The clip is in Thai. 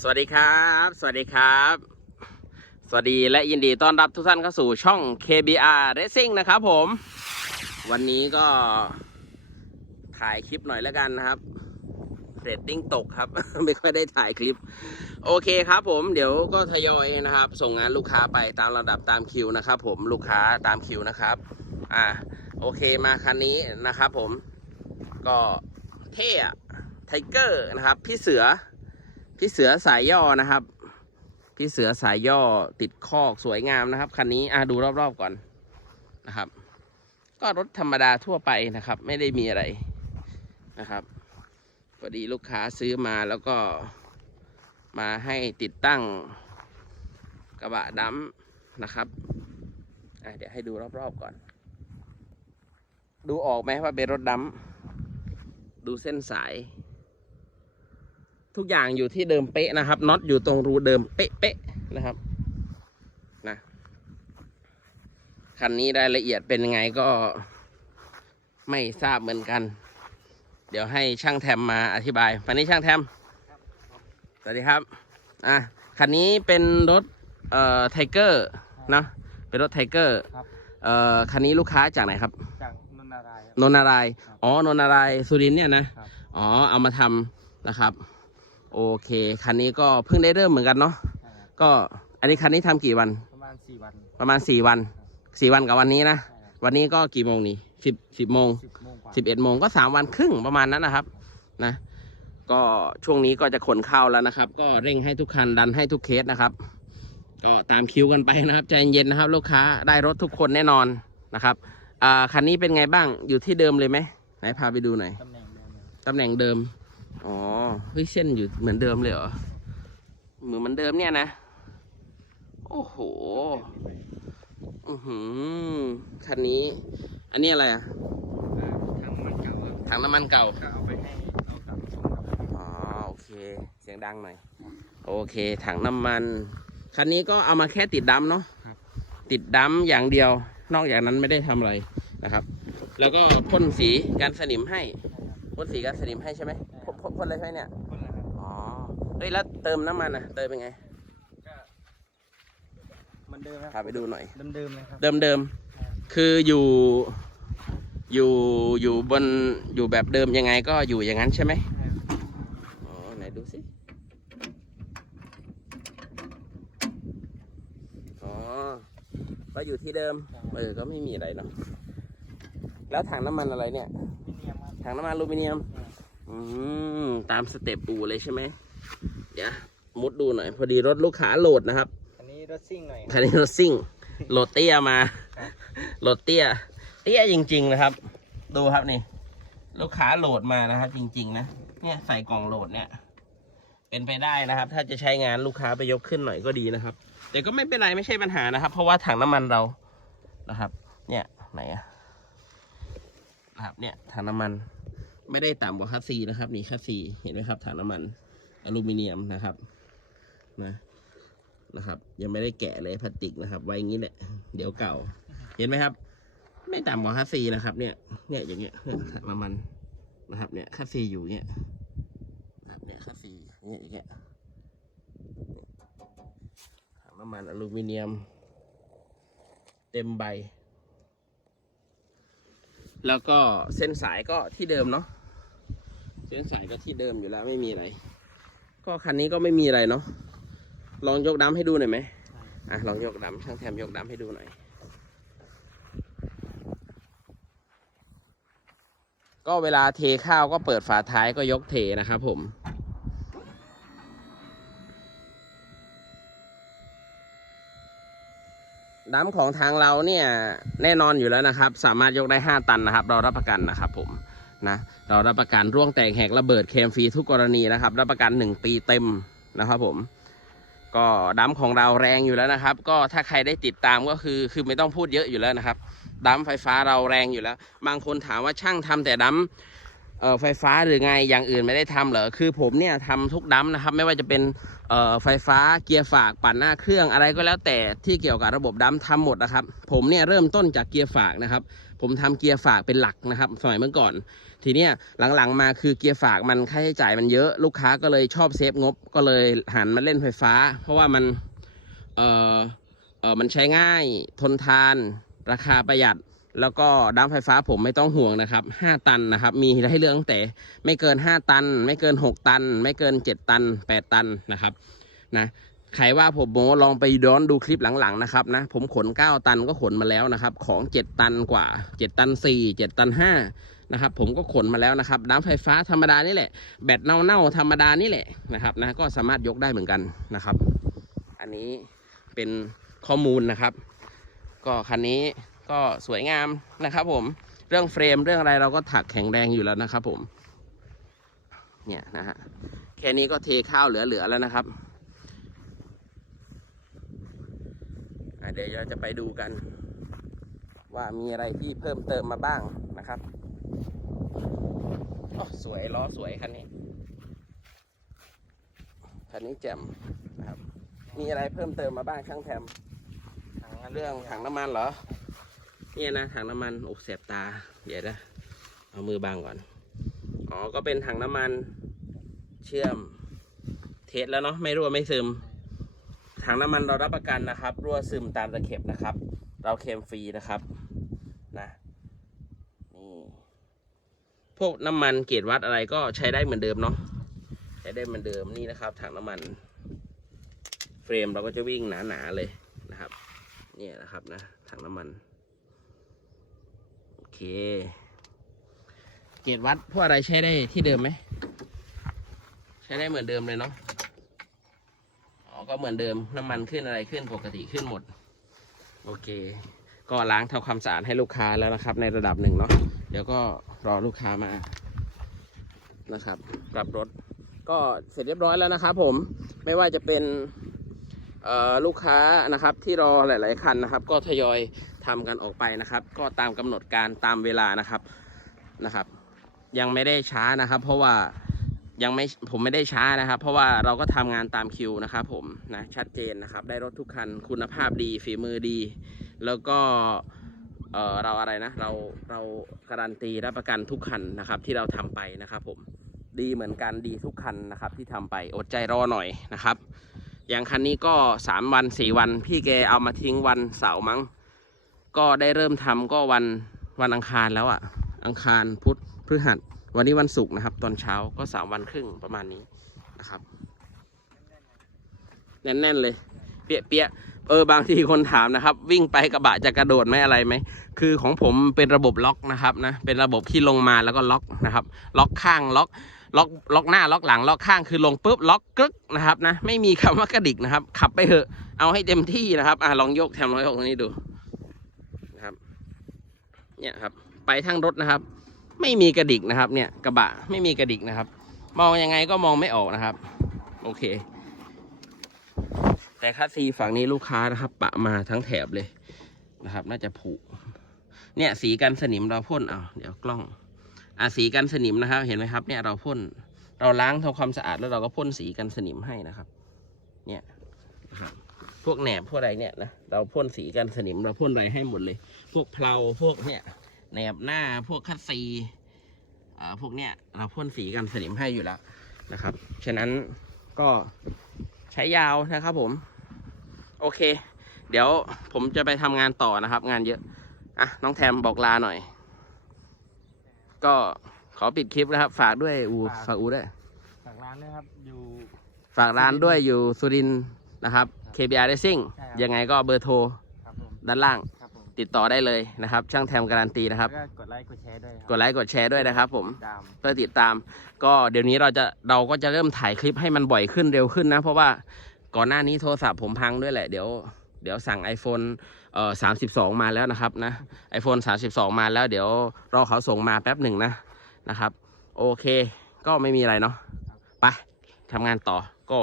สวัสดีครับ สวัสดีครับ สวัสดีและยินดีต้อนรับทุกท่านเข้าสู่ช่อง KBR Racing นะครับผม วันนี้ก็ถ่ายคลิปหน่อยแล้วกันนะครับเรตติ้งตกครับ ไม่ค่อยได้ถ่ายคลิป โอเคครับผมเดี๋ยวก็ทยอยนะครับ ส่งงานลูกค้าไปตามระดับตามคิวนะครับผมลูกค้าตามคิวนะครับ อ่าโอเคมาคันนี้นะครับผมก็เท่ไทเกอร์นะครับ พี่เสือ พี่เสือสายย่อนะครับ พี่เสือสายย่อติดคอกสวยงามนะครับคันนี้อะดูรอบๆก่อนนะครับ ก็รถธรรมดาทั่วไปนะครับ ไม่ได้มีอะไรนะครับพอดีลูกค้าซื้อมาแล้วก็มาให้ติดตั้งกระบะดัมนะครับอะเดี๋ยวให้ดูรอบๆก่อน ดูออกไหมว่าเป็นรถดัมดูเส้นสาย ทุกอย่างอยู่ที่เดิมเป๊ะนะครับน็อตอยู่ตรงรูเดิมเป๊ะๆนะครับนะคันนี้รายละเอียดเป็นยังไงก็ไม่ทราบเหมือนกัน เดี๋ยวให้ช่างแทมมาอธิบายวันนี้ช่างแทมสวัสดีครับอะคันนี้เป็นรถเอ่อไทเกอร์เนาะเป็นรถไทเกอร์ครับเอ่อคันนี้ลูกค้าจากไหนครับจากนนทารายครับนนทนารายณ์ครับอ๋อนนทนารายณ์สุรินทร์เนี่ยนะครับอ๋อเอามาทำนะครับ โอเค คันนี้ก็เพิ่งได้เริ่มเหมือนกันเนาะใช่ครับก็อันนี้คันนี้ทำกี่วัน ประมาณสี่วัน ประมาณสี่วันสี่วันกับวันนี้นะใช่ครับวันนี้ก็กี่โมงนี่สิบสิบโมงสิบโมงกว่าสิบเอ็ดโมงก็สามวันครึ่งประมาณนั้นนะครับนะ ก็ช่วงนี้ก็จะขนเข้าแล้วนะครับ ก็เร่งให้ทุกคันดันให้ทุกเคสนะครับ ก็ตามคิวกันไปนะครับใจเย็นๆนะครับ ลูกค้าได้รถทุกคนแน่นอนนะครับอ่าคันนี้เป็นไงบ้างอยู่ที่เดิมเลยไหมไหนพาไปดูหน่อยตำแหน่งเดิม เลยตำแหน่งเดิมอ๋อเฮ้ยเส้นอยู่เหมือนเดิมเลยเหรอ เหมือนเหมือนเดิมเนี่ยนะ โอ้โห อือหือ คันนี้ อันนี้อะไรอะทั้งมันเก่าครับถังน้ำมันเก่า ก็เอาไปให้เรากลับส่งครับอ๋อ โอเค เสียงดังหน่อย โอเค ถังน้ำมัน คันนี้ก็เอามาแค่ติดดัมเนาะ ติดดัมอย่างเดียว นอกจากนั้นไม่ได้ทำอะไรนะครับ แล้วก็พ่นสีกันสนิมให้ พ่นสีกันสนิมให้ใช่ไหม พ่นพ่นพ่นอะไรใช่เนี่ยคนละครับอ๋อเฮ้ยแล้วเติมน้ำมันอะเติมเป็นไงก็เหมันเดิมนะพาไปดูหน่อย เดิมเดิมๆเลยครับ เดิมเดิมๆคืออยู่อยู่อยู่บนอยู่แบบเดิมยังไงก็อยู่อย่างนั้นใช่ไหมใช่ครับ อ๋อไหนดูสิอ๋อก็อยู่ที่เดิมเออก็ไม่มีอะไรเนาะแล้วถังน้ำมันอะไรเนี่ยมิเนียมครับถังน้ำมันอลูมิเนียมใช่ อืมตามสเต็ปอูเลยใช่ไหมเดี๋ยวมุดดูหน่อย พอดีรถลูกค้าโหลดนะครับอันนี้รถซิ่งหน่อยคันนี้รถซิ่งโหลดเตี้ยมาครับโหลดเตี้ย เตี้ยจริง ๆนะครับ ดูครับนี่ ลูกค้าโหลดมานะครับ จริง ๆ นะเนี่ยใส่กล่องโหลดเนี่ย เป็นไปได้นะครับ ถ้าจะใช้งานลูกค้าไปยกขึ้นหน่อยก็ดีนะครับ แต่ก็ไม่เป็นไรไม่ใช่ปัญหานะครับ เพราะว่าถังน้ำมันเรานะครับ เนี่ยไหนอะนะครับ เนี่ยถังน้ำมัน ไม่ได้ต่ำกว่าคัสซีนะครับ นี่คัสซีเห็นไหมครับถังน้ำมันอลูมิเนียมนะครับนะนะครับ ยังไม่ได้แกะเลยพลาสติกนะครับ ไว้อย่างนี้แหละเดี๋ยวเก่า เห็นไหมครับ ไม่ต่ำกว่าคัสซีนะครับ เนี่ยเนี่ยอย่างเงี้ยถังน้ำมันนะครับ เนี่ยคัสซีอยู่เนี่ยนะครับเนี่ยคัสซีเนี่ยอย่างเงี้ยถังน้ำมันอลูมิเนียม เต็มใบ แล้วก็เส้นสายก็ที่เดิมเนาะ เส้นสายก็ที่เดิมอยู่แล้วไม่มีอะไร ก็คันนี้ก็ไม่มีอะไรเนาะลองยกดัมให้ดูหน่อยไหมอะลองยกดัมช่างแทมยกดัมให้ดูหน่อย ก็เวลาเทข้าวก็เปิดฝาท้ายก็ยกเทนะครับผมน้ำของทางเราเนี่ยแน่นอนอยู่แล้วนะครับ สามารถยกได้ 5 ตันนะครับ เรารับประกันนะครับผม นะเรารับประกันร่วงแตกแหกระเบิดเคมฟรีทุกกรณีนะครับ รับประกัน 1 ปีเต็มนะครับผม ก็ดัมของเราแรงอยู่แล้วนะครับ ก็ถ้าใครได้ติดตามก็คือคือไม่ต้องพูดเยอะอยู่แล้วนะครับดัมไฟฟ้าเราแรงอยู่แล้ว บางคนถามว่าช่างทำแต่ดัม เอ่อไฟฟ้าหรือไงอย่างอื่นไม่ได้ทำเหรอคือผมเนี่ยทำทุกดัมนะครับ ไม่ว่าจะเป็นเอ่อไฟฟ้าเกียร์ฝากปั่นหน้าเครื่องอะไรก็แล้วแต่ที่เกี่ยวกับระบบดัมทำหมดนะครับ ผมเนี่ยเริ่มต้นจากเกียร์ฝากนะครับ ผมทำเกียร์ฝากเป็นหลักนะครับ สมัยเมื่อก่อน ทีเนี้ยหลังๆมาคือเกียร์ฝากมันค่าใช้จ่ายมันเยอะลูกค้าก็เลยชอบเซฟงบก็เลยหันมาเล่นไฟฟ้า เพราะว่ามันเออเออมันใช้ง่ายทนทานราคาประหยัด แล้วก็ดัมไฟฟ้าผมไม่ต้องห่วงนะครับ 5 ตันนะครับ มีให้เลือกตั้งแต่ไม่เกิน 5 ตัน ไม่เกิน 6 ตัน ไม่เกิน 7 ตัน 8 ตันนะครับนะใครว่าผมโมลองไปย้อนดูคลิปหลังๆนะครับนะผมขน 9 ตันก็ขนมาแล้วนะครับ ของ 7 ตันกว่า 7 ตัน 4 7 ตัน 5 นะครับ ผมก็ขนมาแล้วนะครับดัมไฟฟ้าธรรมดานี่แหละ แบตเน่าๆธรรมดานี่แหละนะครับนะก็สามารถยกได้เหมือนกันนะครับ อันนี้เป็นข้อมูลนะครับ ก็คันนี้ ก็สวยงามนะครับผมเรื่องเฟรมเรื่องอะไรเราก็ถักแข็งแรงอยู่แล้วนะครับผมเนี่ยนะฮะแค่นี้ก็เทข้าวเหลือๆแล้วนะครับอะเดี๋ยวเราจะไปดูกัน ว่ามีอะไรที่เพิ่มเติมมาบ้างนะครับโอ้สวยล้อสวยคันนี้คันนี้แจ่มนะครับ มีอะไรเพิ่มเติมมาบ้างช่างแทมถังน้ำมันเรื่องถังน้ำมันเหรอ เนี่ยนะถังน้ำมันโอกเสียบตา เดี๋ยวนะเอามือบังก่อน อ๋อ ก็เป็นถังน้ำมันเชื่อมเทสแล้วเนาะไม่รั่วไม่ซึม ถังน้ำมันเรารับประกันนะครับ รั่วซึมตามตะเข็บนะครับ เราเคลมฟรีนะครับนะนี่พวกน้ำมันเกรดวัดอะไรก็ใช้ได้เหมือนเดิมเนาะใช้ได้เหมือนเดิมนี่นะครับ ถังน้ำมันเฟรมเราก็จะวิ่งหนาๆเลยนะครับ เนี่ยนะครับนะถังน้ำมัน เค เกรดวัดพวกอะไรใช้ได้ที่เดิมไหม ใช้ได้เหมือนเดิมเลยเนาะอ๋อก็เหมือนเดิมน้ำมันขึ้นอะไรขึ้นปกติขึ้นหมด โอเค ก็ล้างทำความสะอาดให้ลูกค้าแล้วนะครับ ในระดับหนึ่งเนาะเดี๋ยวก็รอลูกค้ามานะครับกลับรถ ก็เสร็จเรียบร้อยแล้วนะครับผมไม่ว่าจะเป็นเออลูกค้านะครับที่รอหลาย ๆ คันนะครับ ก็ทยอย ทำกันออกไปนะครับ ก็ตามกำหนดการตามเวลานะครับนะครับ ยังไม่ได้ช้านะครับ เพราะว่ายังไม่ผมไม่ได้ช้านะครับ เพราะว่าเราก็ทำงานตามคิวนะครับ ผมนะชัดเจนนะครับ ได้รถทุกคันคุณภาพดีฝีมือดี แล้วก็เออเราอะไรนะ เราเราการันตีรับประกันทุกคันนะครับ ที่เราทำไปนะครับ ผมดีเหมือนกันดีทุกคันนะครับ ที่ทำไปอดใจรอหน่อยนะครับ อย่างคันนี้ก็สามวันสี่วัน พี่แกเอามาทิ้งวันเสาร์มั้ง ก็ได้เริ่มทำก็วันวันอังคารแล้วอะ่ะ อังคารพุธพฤหัส วันนี้วันศุกร์นะครับ ตอนเช้าก็สามวันครึ่งประมาณนี้นะครับ แน่นๆเลย เปียเปียเออบางทีคนถามนะครับ วิ่งไปกระบะจะกระโดดไหมอะไรไหมคือของผมเป็นระบบล็อกนะครับนะเป็นระบบที่ลงมาแล้วก็ล็อกนะครับ ล็อกข้างล็อกล็อกล็อกหน้าล็อกหลังล็อกข้างคือลงปุ๊บล็อกกึกนะครับนะไม่มีคำว่ากระดิกนะครับ ขับไปเถอะเอาให้เต็มที่นะครับอะลองยกแถมลองยกตรงนี้ดู เนี่ยครับไปทั้งรถนะครับ ไม่มีกระดิกนะครับ เนี่ยกระบะไม่มีกระดิกนะครับ มองยังไงก็มองไม่ออกนะครับ โอเค แต่คัสซีฝั่งนี้ลูกค้านะครับ ปะมาทั้งแถบเลยนะครับ น่าจะผุเนี่ยสีกันสนิมเราพ่นเอาเดี๋ยวกล้องอะสีกันสนิมนะครับ เห็นไหมครับ เนี่ยเราพ่นเราล้างทำความสะอาดแล้วเราก็พ่นสีกันสนิมให้นะครับ เนี่ยนะครับ พวกแหนบพวกอะไรเนี่ยนะเราพ่นสีกันสนิมเราพ่นอะไรให้หมดเลย พวกเพลาพวกเนี่ยแหนบหน้าพวกคัดซีอ่าพวกเนี่ยเราพ่นสีกันสนิมให้อยู่แล้วนะครับ ฉะนั้นก็ใช้ยาวนะครับผม โอเค เดี๋ยวผมจะไปทำงานต่อนะครับ งานเยอะอะน้องแทมบอกลาหน่อย ก็ขอปิดคลิปนะครับ ฝากด้วยอูฝากอูด้วย ฝากร้านด้วยครับ อยู่ฝากร้านด้วยอยู่สุรินทร์นะครับ KBR Racing ใช่ครับ ยังไงก็เบอร์โทรครับผมด้านล่างครับผมติดต่อได้เลยนะครับ ช่างแทมการันตีนะครับ แล้วก็กดไลค์กดแชร์ด้วยครักดไลค์กดแชร์ด้วยนะครับผม ตามเพื่อติดตาม ก็เดี๋ยวนี้เราจะเราก็จะเริ่มถ่ายคลิปให้มันบ่อยขึ้นเร็วขึ้นนะ เพราะว่าก่อนหน้านี้โทรศัพท์ผมพังด้วยแหละ เดี๋ยวเดี๋ยวสั่ง iPhone เอ่อ32 มาแล้วนะครับนะ iPhone 32 มาแล้ว เดี๋ยวรอเขาส่งมาแป๊บหนึ่งนะนะครับ โอเค ก็ไม่มีอะไรเนาะไปทำงานต่อก็